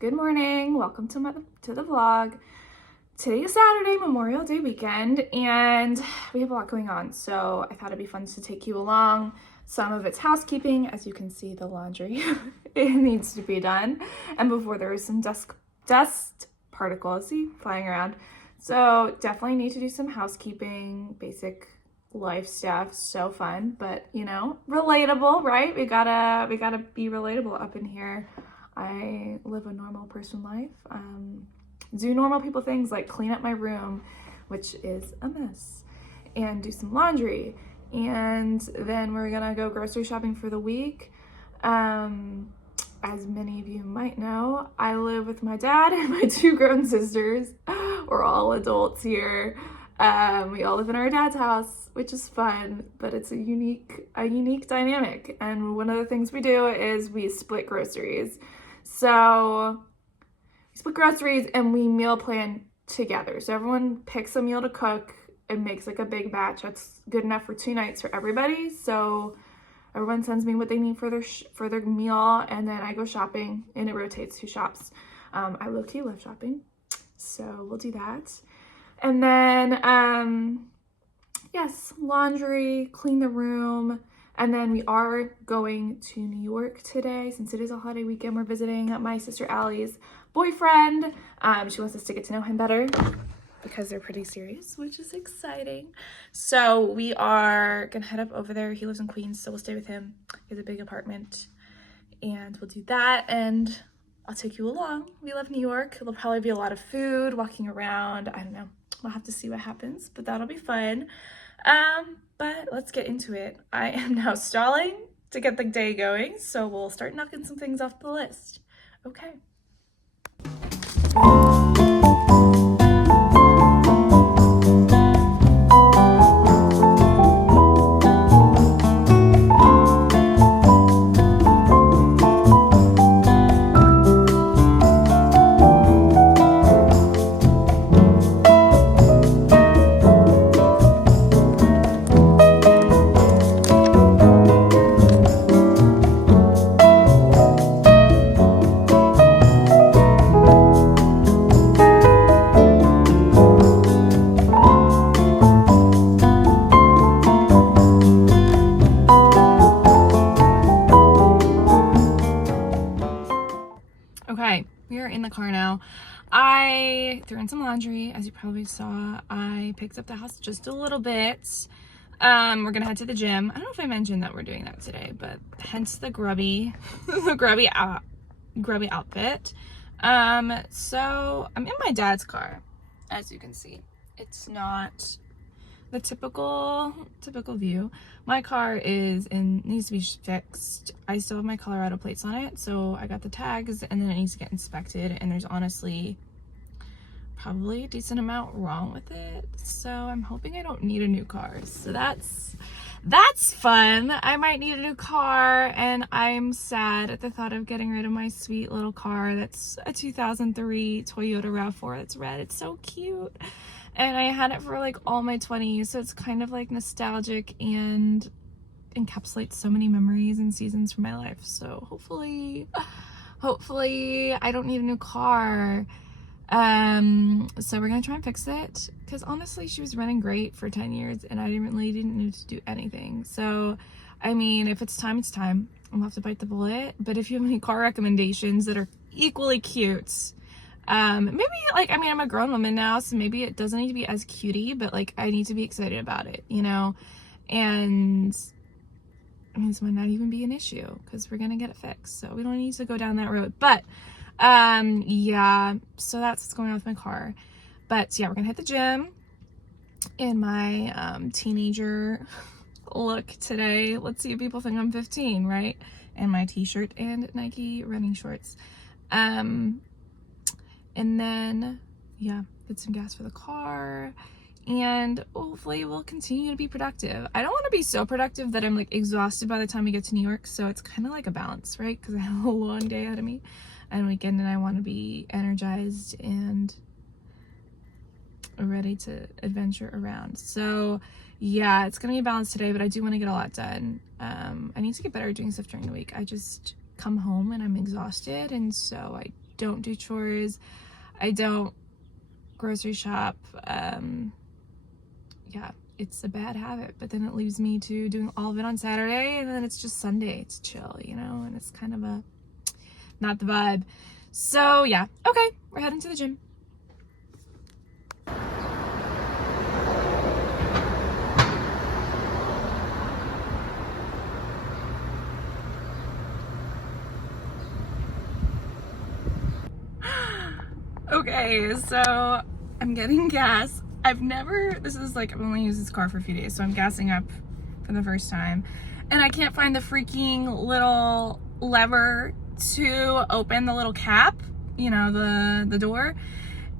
Good morning. Welcome to the vlog. Today is Saturday, Memorial Day weekend, and we have a lot going on, so I thought it'd be fun to take you along. Some of it's housekeeping. As you can see, the laundry it needs to be done, and before there is some dust particles flying around, so definitely need to do some housekeeping, basic life stuff. So fun, but you know, relatable, right? We gotta be relatable up in here. I live a normal person life, do normal people things like clean up my room, which is a mess, and do some laundry, and then we're gonna go grocery shopping for the week. As many of you might know, I live with my dad and my two grown sisters. We're all adults here. We all live in our dad's house, which is fun, but it's a unique dynamic. And one of the things we do is we split groceries. So we split groceries and we meal plan together. So everyone picks a meal to cook and makes like a big batch that's good enough for 2 nights for everybody. So everyone sends me what they need for their meal, and then I go shopping, and it rotates who shops. I low-key love shopping, so we'll do that. And then yes, laundry, clean the room. And then we are going to New York today. Since it is a holiday weekend, we're visiting my sister Allie's boyfriend. She wants us to get to know him better because they're pretty serious, which is exciting. So we are gonna head up over there. He lives in Queens, so we'll stay with him. He has a big apartment, and we'll do that, and I'll take you along. We love New York. There'll probably be a lot of food, walking around. I don't know. We'll have to see what happens, but that'll be fun. But let's get into it. I am now stalling to get the day going, so we'll start knocking some things off the list. Okay. Okay, we are in the car now. I threw in some laundry, as you probably saw. I picked up the house just a little bit. We're gonna head to the gym. I don't know if I mentioned that we're doing that today, but hence the grubby outfit. So I'm in my dad's car, as you can see. It's not the typical view. My car needs to be fixed. I still have my Colorado plates on it, so I got the tags, and then it needs to get inspected, and there's honestly probably a decent amount wrong with it, so I'm hoping I don't need a new car. So that's fun. I might need a new car, and I'm sad at the thought of getting rid of my sweet little car. That's a 2003 Toyota RAV4 that's red. It's so cute. And I had it for like all my 20s, so it's kind of like nostalgic and encapsulates so many memories and seasons from my life. So hopefully I don't need a new car. So we're gonna try and fix it, because honestly she was running great for 10 years and I didn't need to do anything. So I mean, if it's time, it's time. I'll have to bite the bullet. But if you have any car recommendations that are equally cute, maybe like, I mean, I'm a grown woman now, so maybe it doesn't need to be as cutie, but like I need to be excited about it, you know? And I mean, this might not even be an issue because we're gonna get it fixed, so we don't need to go down that road. But yeah, so that's what's going on with my car. But yeah, we're gonna hit the gym in my teenager look today. Let's see if people think I'm 15, right? And my t-shirt and Nike running shorts. And then, yeah, get some gas for the car, and hopefully we'll continue to be productive. I don't want to be so productive that I'm like exhausted by the time we get to New York, so it's kind of like a balance, right? Because I have a long day ahead of me and weekend, and I want to be energized and ready to adventure around. So yeah, it's gonna be a balance today, but I do want to get a lot done. I need to get better at doing stuff during the week. I just come home and I'm exhausted, and so I don't do chores. I don't grocery shop. Yeah, it's a bad habit, but then it leaves me to doing all of it on Saturday, and then it's just Sunday. It's chill, you know, and it's kind of not the vibe. So yeah, okay, we're heading to the gym. Okay, so I'm getting gas. I've only used this car for a few days, so I'm gassing up for the first time. And I can't find the freaking little lever to open the little cap, you know, the door.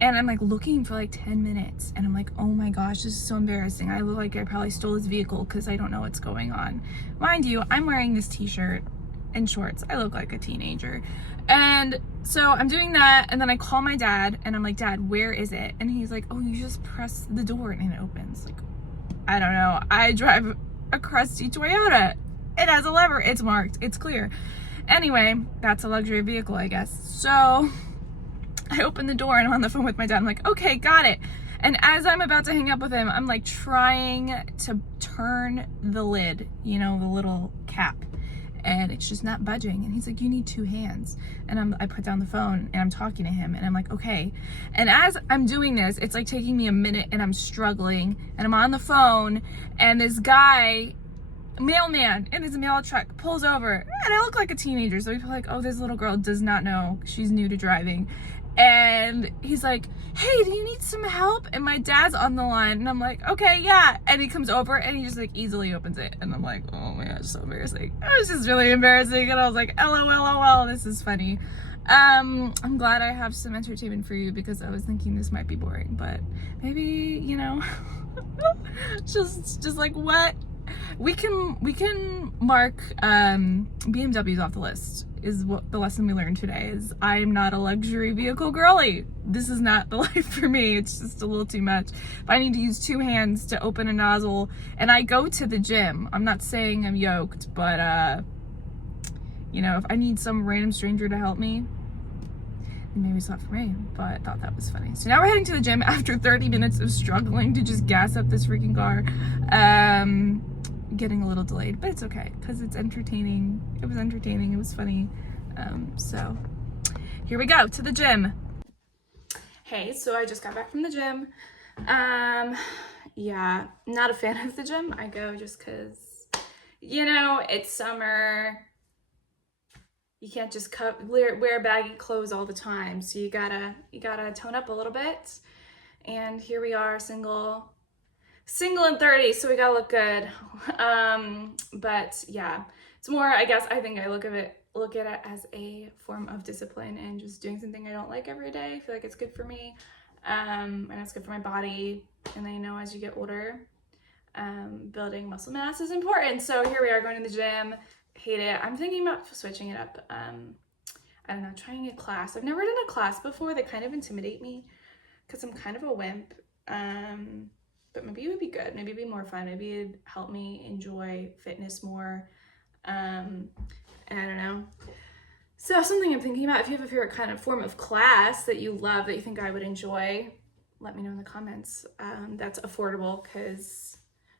And I'm like looking for like 10 minutes, and I'm like, oh my gosh, this is so embarrassing. I look like I probably stole this vehicle because I don't know what's going on. Mind you, I'm wearing this t-shirt and shorts. I look like a teenager. And so I'm doing that, and then I call my dad, and I'm like, Dad, where is it? And he's like, oh, you just press the door and it opens. Like, I don't know. I drive a crusty Toyota. It has a lever. It's marked. It's clear. Anyway, that's a luxury vehicle, I guess. So I open the door and I'm on the phone with my dad. I'm like, okay, got it. And as I'm about to hang up with him, I'm like trying to turn the lid, you know, the little cap, and it's just not budging. And he's like, you need two hands. And I put down the phone and I'm talking to him, and I'm like, okay. And as I'm doing this, it's like taking me a minute, and I'm struggling, and I'm on the phone, and this guy, mailman in his mail truck, pulls over, and I look like a teenager. So people are like, oh, this little girl does not know, she's new to driving. And he's like, hey, do you need some help? And my dad's on the line, and I'm like, okay, yeah. And he comes over and he just like easily opens it, and I'm like, oh my gosh, so embarrassing. It was just really embarrassing, and I was like, LOL, this is funny. I'm glad I have some entertainment for you, because I was thinking this might be boring, but maybe, you know, just like what we can mark BMWs off the list, is what the lesson we learned today is. I am not a luxury vehicle girly. This is not the life for me. It's just a little too much. If I need to use two hands to open a nozzle, and I go to the gym, I'm not saying I'm yoked, but you know, if I need some random stranger to help me, then maybe it's not for me. But I thought that was funny. So now we're heading to the gym after 30 minutes of struggling to just gas up this freaking car. Getting a little delayed, but it's okay because it's entertaining. It was entertaining. It was funny. So here we go to the gym. Hey, so I just got back from the gym. Yeah, not a fan of the gym. I go just because, you know, it's summer. You can't just wear baggy clothes all the time. So you gotta tone up a little bit. And here we are, single and 30, so we gotta look good. But yeah, it's more, I guess, I think I look at it as a form of discipline and just doing something I don't like every day. I feel like it's good for me, and it's good for my body. And then, you know, as you get older, building muscle mass is important. So here we are going to the gym. Hate it. I'm thinking about switching it up. I don't know, trying a class. I've never done a class before. They kind of intimidate me because I'm kind of a wimp. But maybe it would be good. Maybe it'd be more fun. Maybe it'd help me enjoy fitness more. And I don't know. So something I'm thinking about, if you have a favorite kind of form of class that you love, that you think I would enjoy, let me know in the comments. That's affordable, because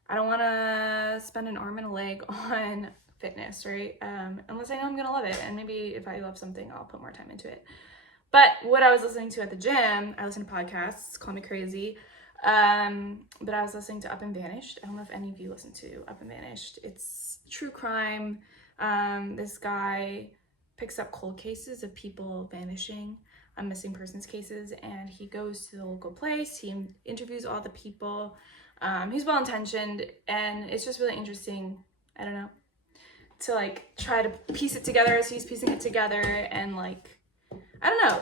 I don't want to spend an arm and a leg on fitness, right? Unless I know I'm going to love it. And maybe if I love something, I'll put more time into it. But what I was listening to at the gym, I listen to podcasts, call me crazy. But I was listening to Up and Vanished. I don't know if any of you listen to Up and Vanished. It's true crime. This guy picks up cold cases of people vanishing, missing persons cases, and he goes to the local place. He interviews all the people. He's well-intentioned, and it's just really interesting, I don't know, to like try to piece it together as he's piecing it together, and like, I don't know,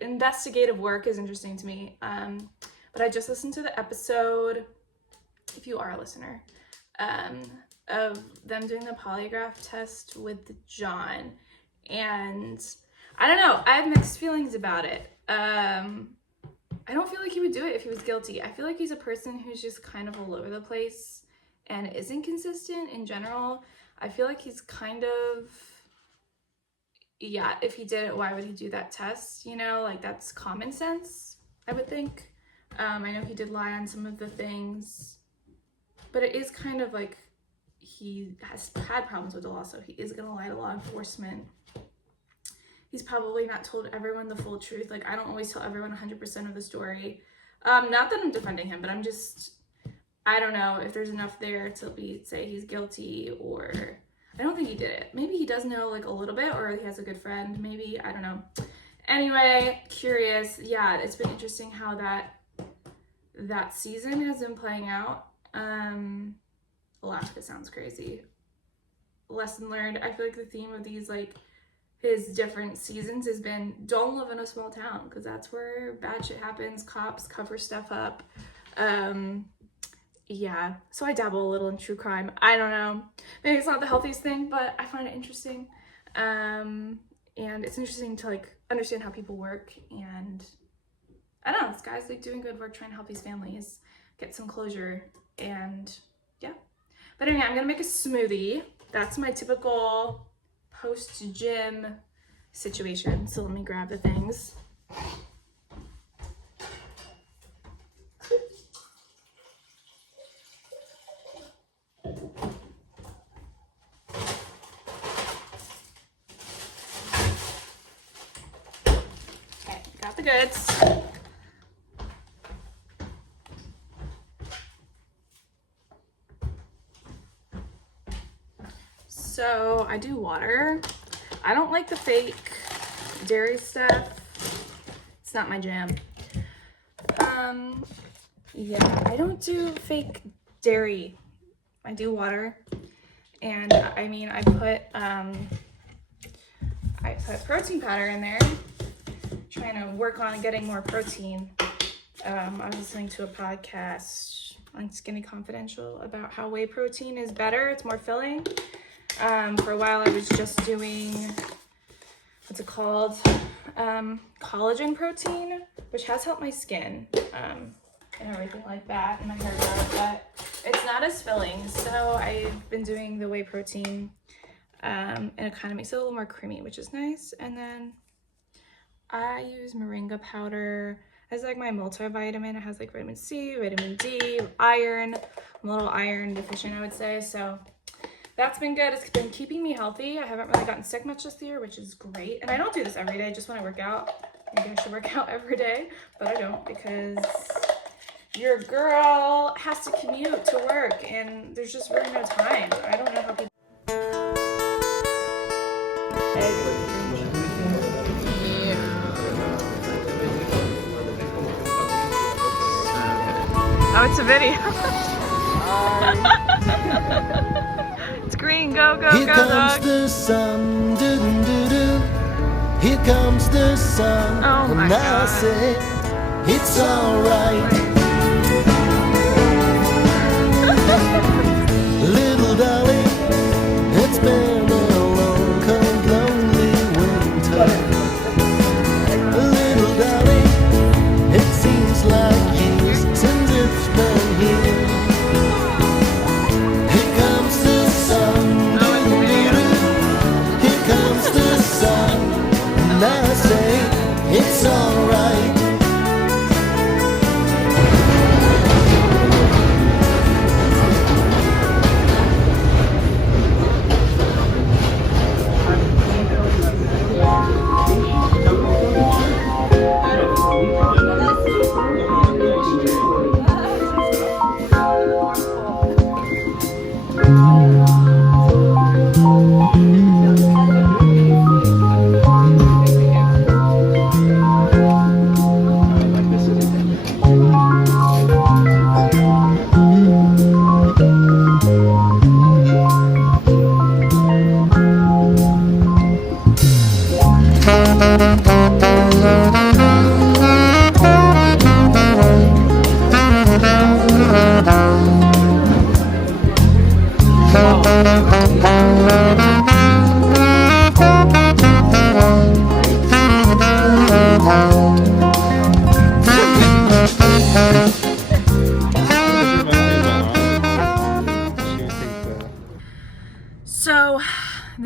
investigative work is interesting to me. But I just listened to the episode, if you are a listener, of them doing the polygraph test with John. And I don't know, I have mixed feelings about it. I don't feel like he would do it if he was guilty. I feel like he's a person who's just kind of all over the place and isn't consistent in general. I feel like he's kind of, yeah, if he did it, why would he do that test? You know, like that's common sense, I would think. I know he did lie on some of the things, but it is kind of like he has had problems with the law, so he is going to lie to law enforcement. He's probably not told everyone the full truth. Like, I don't always tell everyone 100% of the story. Not that I'm defending him, but I don't know if there's enough there to say he's guilty, or I don't think he did it. Maybe he does know like a little bit, or he has a good friend. Maybe, I don't know. Anyway, curious. Yeah, it's been interesting how that season has been playing out. Alaska sounds crazy. Lesson learned. I feel like the theme of these, like, his different seasons has been don't live in a small town, because that's where bad shit happens. Cops cover stuff up. Yeah, so I dabble a little in true crime. I don't know. Maybe it's not the healthiest thing, but I find it interesting. And it's interesting to like understand how people work, and I don't know, this guy's like doing good work trying to help these families get some closure, and yeah. But anyway, I'm gonna make a smoothie. That's my typical post-gym situation. So let me grab the things. Okay, got the goods. So I do water. I don't like the fake dairy stuff. It's not my jam. Yeah, I don't do fake dairy. I do water. And I mean, I put protein powder in there, trying to work on getting more protein. I was listening to a podcast on Skinny Confidential about how whey protein is better. It's more filling. For a while I was just doing, what's it called? Collagen protein, which has helped my skin, and everything like that, and my hair growth, but it's not as filling. So I've been doing the whey protein, and it kind of makes it a little more creamy, which is nice. And then I use moringa powder as like my multivitamin. It has like vitamin C, vitamin D, iron. I'm a little iron deficient, I would say, so that's been good. It's been keeping me healthy. I haven't really gotten sick much this year, which is great. And I don't do this every day, just when I work out. Maybe I should work out every day, but I don't, because your girl has to commute to work, and there's just really no time. I don't know how people... Oh, it's a video. It's green, go, go, Here go, comes dog. the sun, doo doo doo. Here comes the sun, Oh my and I God. say it's alright. Little darling, it's been a long, cold, lonely winter. Little darling, it seems like years since it's been here. Here comes the sun, doo-doo-doo. Here comes the sun, and I say it's alright.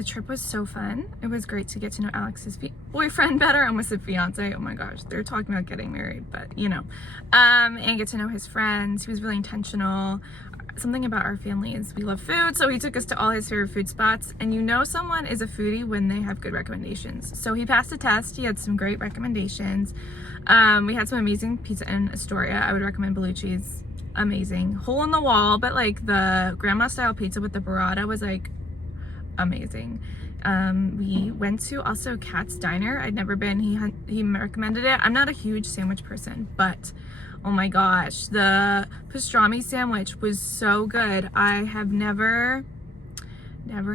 trip was so fun. It was great to get to know Alex's boyfriend better. I almost said fiance. Oh my gosh, they're talking about getting married, but you know. And get to know his friends. He was really intentional. Something about our family is we love food, so he took us to all his favorite food spots. And you know someone is a foodie when they have good recommendations. So he passed the test. He had some great recommendations. We had some amazing pizza in Astoria. I would recommend Bellucci's. Amazing. Hole in the wall, but like the grandma style pizza with the burrata was like amazing. We went to also Kat's Diner. I'd never been. He recommended it. I'm not a huge sandwich person, but oh my gosh, the pastrami sandwich was so good. I have never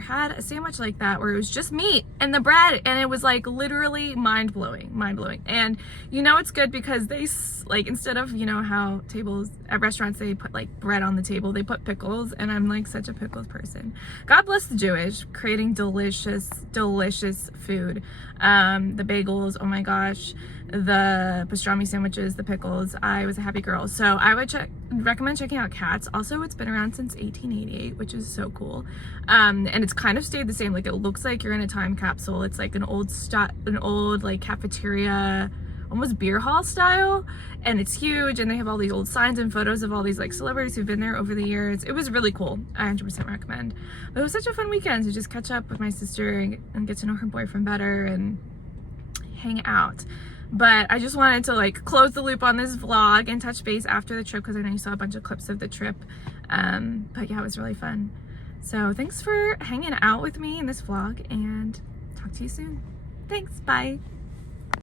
had a sandwich like that where it was just meat and the bread, and it was like literally mind-blowing. And you know it's good because they like, instead of, you know how tables at restaurants they put like bread on the table, they put pickles, and I'm like such a pickles person. God bless the Jewish, creating delicious food. The bagels, oh my gosh, the pastrami sandwiches, the pickles. I was a happy girl. So I would recommend checking out Kat's. Also, it's been around since 1888, which is so cool. And it's kind of stayed the same. Like, it looks like you're in a time capsule. It's like an old like cafeteria, almost beer hall style, and it's huge, and they have all these old signs and photos of all these like celebrities who've been there over the years. It was really cool. I 100% recommend. But it was such a fun weekend to just catch up with my sister and get to know her boyfriend better and hang out. But I just wanted to like close the loop on this vlog and touch base after the trip because I know you saw a bunch of clips of the trip. But yeah, it was really fun. So thanks for hanging out with me in this vlog, and talk to you soon. Thanks, bye.